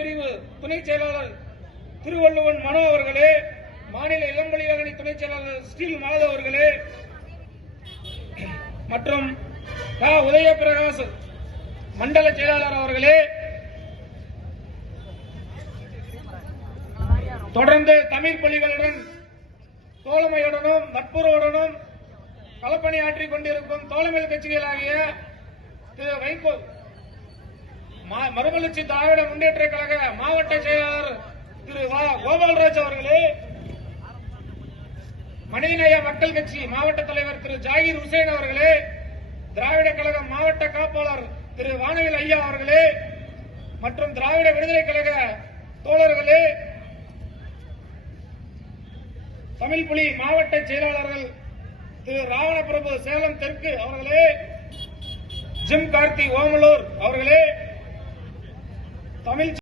பிரிவு துணை செயலாளர் திருவள்ளுவன் மனோ அவர்களே, மாநில இளம்பலி அணி துணை செயலாளர் ஸ்டீல் மாதவ் அவர்களே மற்றும் உதயபிரகாஷ் மண்டல செயலாளர் அவர்களே, தொடர்ந்து தமிழ் பள்ளிகளுடன் தோழமையுடனும் நட்புறவுடனும் களப்பணியாற்றிக் கொண்டிருக்கும் தோழமைகள் கட்சிகளாகிய திரு வைகோ, மறுமலர்ச்சி திராவிட முன்னேற்ற கழக மாவட்ட செயலாளர் திரு கோபால்ராஜ் அவர்களே, மனிதநேய மக்கள் கட்சி மாவட்ட தலைவர் திரு ஜாகிர் ஹுசேன் அவர்களே, திராவிட கழக மாவட்ட காப்பாளர் திரு வானவில் ஐயா அவர்களே மற்றும் திராவிட விடுதலை கழக தோழர்களே, தமிழ் புலி மாவட்ட செயலாளர்கள் திரு ராவணபிரபு சேலம் தெற்கு அவர்களே, ஜிம் கார்த்தி ஓமலூர் அவர்களே, தமிழ்